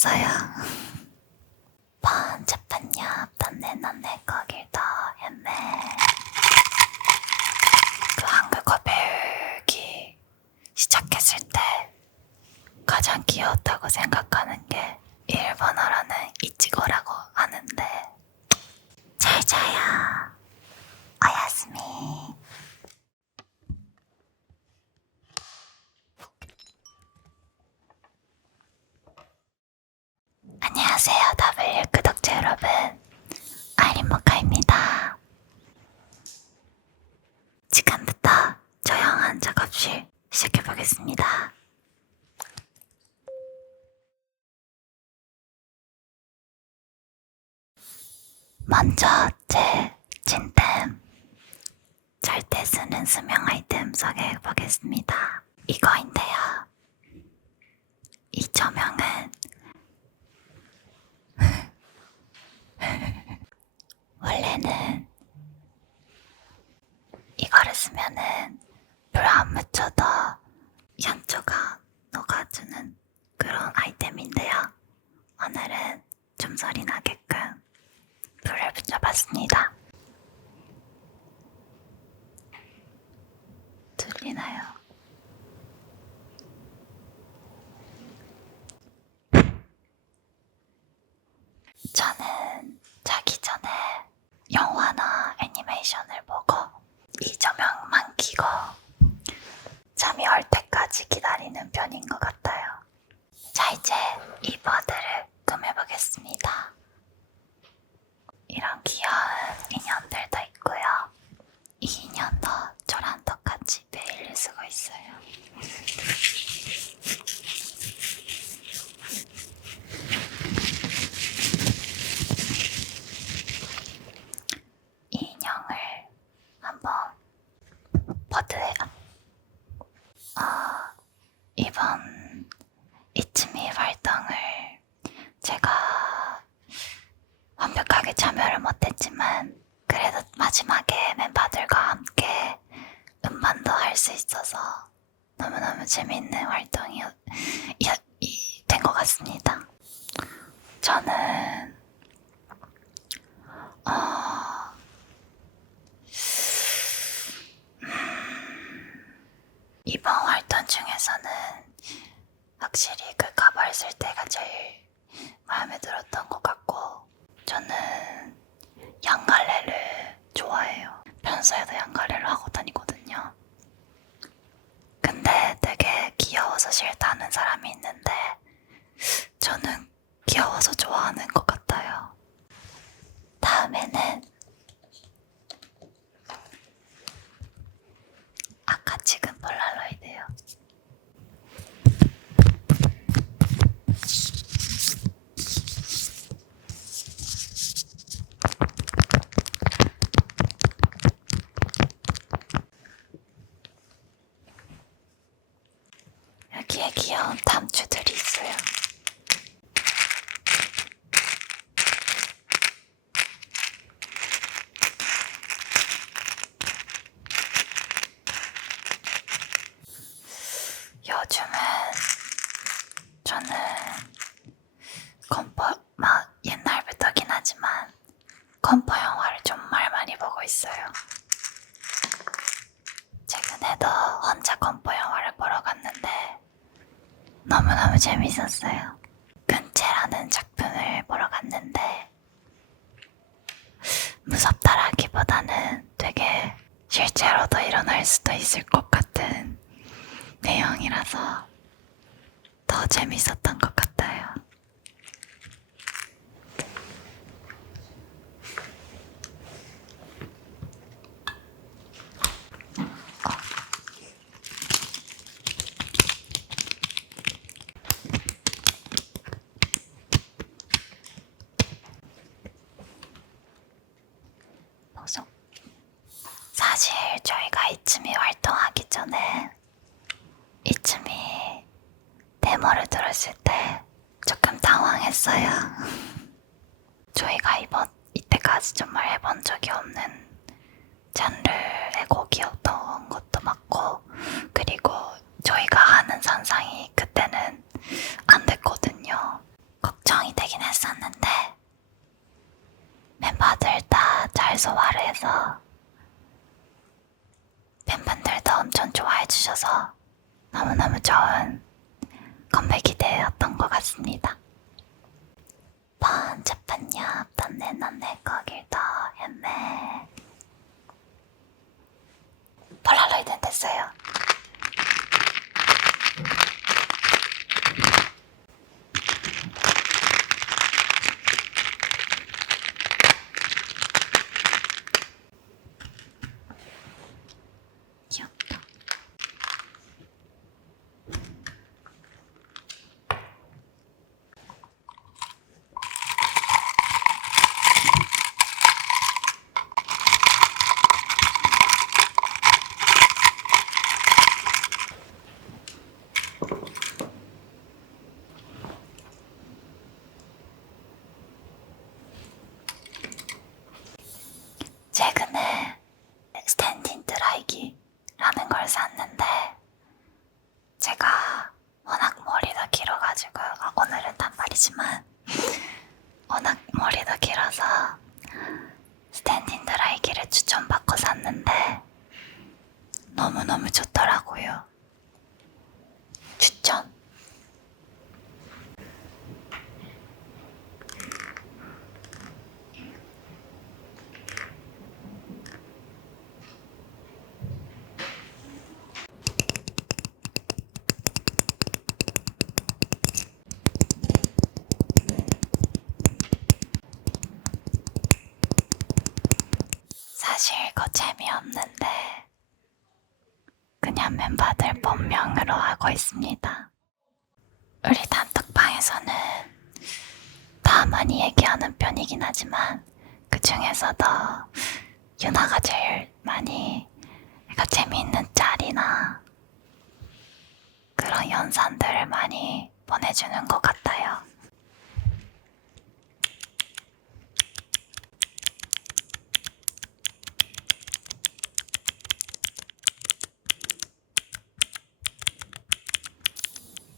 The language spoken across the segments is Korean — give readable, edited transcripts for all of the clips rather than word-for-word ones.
했어요. 번잡한냐 딴내 거길 더 했네. 그 한국어 배우기 시작했을 때 가장 귀여웠다고 생각하는 게 일본어로는 이치고라고 하는데, 잘 자요. 오야스미. 안녕하세요, W 구독자 여러분. 아이린모카입니다. 지금부터 조용한 작업실 시작해보겠습니다. 먼저 제 찐템, 절대 쓰는 수명 아이템 소개해보겠습니다. 이거인데요. 이 조명은 원래는 이거를 쓰면은 불 안 묻혀도 연초가 녹아주는 그런 아이템인데요. 오늘은 좀 소리 나게끔 불을 붙여봤습니다. 들리나요? 저는 자기 전에 영화나 애니메이션을 보고 이 조명만 켜고 잠이 올 때까지 기다리는 편인 것 같아요. 자, 이제 이 버드를 꾸며보겠습니다. 이런 귀여운 인형들도 있고요. 이 인형도 저랑 똑같이 베일을 쓰고 있어요. 이 인형을 한번 버드에 이번 이츠미 활동을 제가 완벽하게 참여를 못했지만 그래도 마지막에 멤버들과 함께 음반도 할 수 있어서 너무너무 재밌는 활동이 된 것 같습니다. 저는 이번 활동 중에서는 확실히 그 가발 쓸 때가 제일 마음에 들었던 것 같고, 저는 양갈래를 좋아해요. 평소에도 양갈래를 하고 다니거든요. 근데 되게 귀여워서 싫다는 사람이 있는데 저는 귀여워서 좋아하는 것 같아요. 다음에는 아까 찍은 폴라로이드요. 여기에 귀여운 담주들이 있어요. 요즘은 저는 옛날부터긴 하지만 공포 영화를 정말 많이 보고 있어요. 최근에도 혼자 공포 영화를 보러 갔는데 너무너무 재밌었어요. 근체라는 작품을 보러 갔는데 무섭다라기보다는 되게 실제로도 일어날 수도 있을 것 같은 내용이라서 더 재밌었던 것 같아요. 보소. 사실 저희가 이츠미 활동하기 전에 이츠미 데모를 들었을 때 조금 당황했어요. 저희가 이때까지 정말 해본 적이 없는 장르의 곡이었던 것도 맞고, 그리고 저희가 하는 상상이 그때는 안 됐거든요. 멤버들 다 잘 소화를 해서 팬분들도 엄청 좋아해 주셔서 너무너무 좋은 컴백이 되었던 것 같습니다. 번잡한 옆 던내 넌내 거길 더 했네. 폴라로이드는 됐어요. 귀엽다. 최근에 스탠딩 드라이기라는 걸 샀는데 제가 워낙 머리가 길어가지고 오늘은 단발이지만 워낙 머리가 길어서 스탠딩 드라이기를 추천받고 샀는데 너무너무 좋더라고요. 추천! 사실 이거 재미없는데 그냥 멤버들 본명으로 하고 있습니다. 우리 단톡방에서는 다 많이 얘기하는 편이긴 하지만 그 중에서도 유나가 제일 많이 약간 재미있는 짤이나 그런 연산들을 많이 보내주는 것 같아요.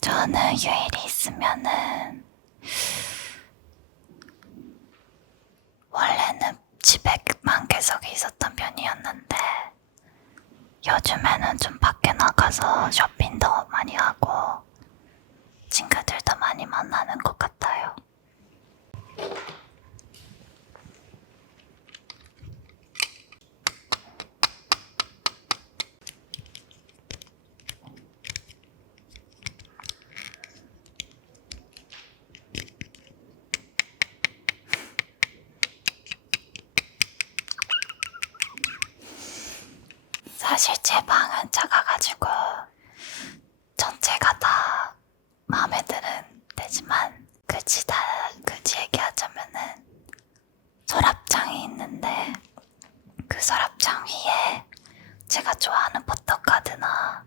저는 유일이 있으면은 원래는 집에만 계속 있었던 편이었는데 요즘에는 좀 밖에 나가서 쇼핑도 많이 하고 친구들도 많이 만나는 것 같아요. 사실 제 방은 작아가지고 전체가 다 마음에 드는 데지만 굳이 얘기하자면은 서랍장이 있는데 그 서랍장 위에 제가 좋아하는 포토카드나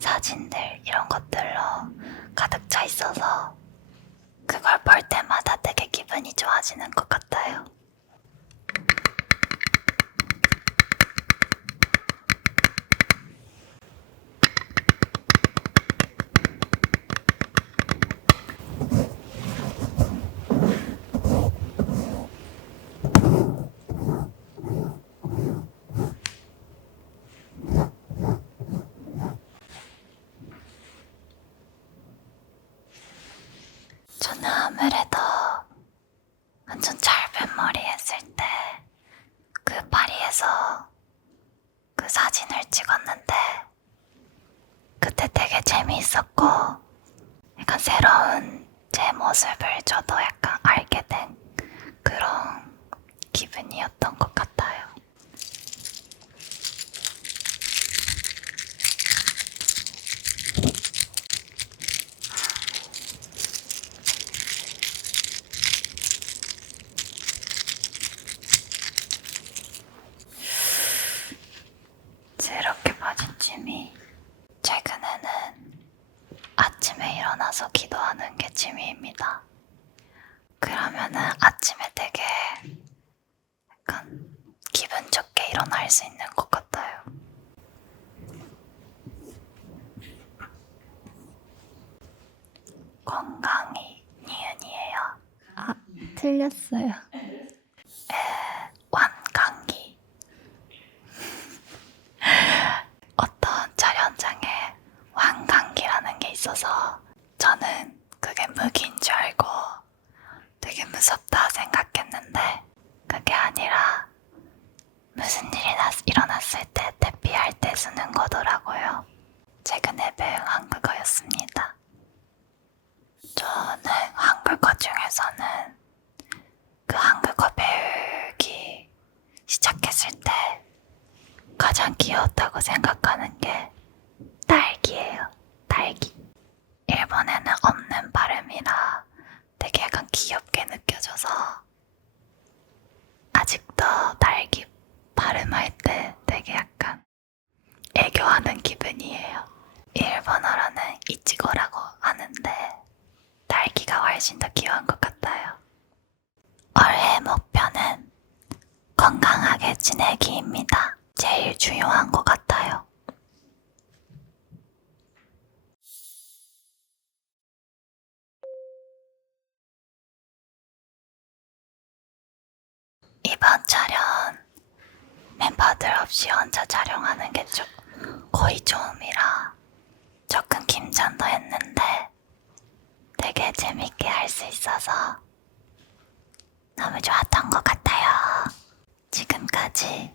사진들 이런 것들로 가득 차 있어서 그걸 볼 때마다 되게 기분이 좋아지는 것 같아요. 저는 아무래도 완전 짧은 머리 했을 때 그 파리에서 그 사진을 찍었는데 그때 되게 재미있었고 약간 새로운 제 모습을 저도 약간 알게 된 그런 기분이었던 것 같아요. 새롭게 빠진 취미. 최근에는 아침에 일어나서 기도하는 게 취미입니다. 그러면은 아침에 되게 약간 기분 좋게 일어날 수 있는 것 같아요. 건강이 니은이에요. 틀렸어요. 있어서 저는 그게 무기인 줄 알고 되게 무섭다 생각했는데 그게 아니라 무슨 일이 일어났을 때 대피할 때 쓰는 거더라고요. 최근에 배운 한국어였습니다. 저는 한국어 중에서는 그 한국어 배우기 시작했을 때 가장 귀여웠다고 생각하는 게 딸기예요. 딸기. 일본에는 없는 발음이라 되게 약간 귀엽게 느껴져서 아직도 딸기 발음할 때 되게 약간 애교하는 기분이에요. 일본어로는 이치고라고 하는데 딸기가 훨씬 더 귀여운 것 같아요. 올해 목표는 건강하게 지내기입니다. 제일 중요한 것 같아요. 이번 촬영 멤버들 없이 혼자 촬영하는 게 거의 처음이라 조금 긴장도 했는데 되게 재밌게 할 수 있어서 너무 좋았던 것 같아요. 지금까지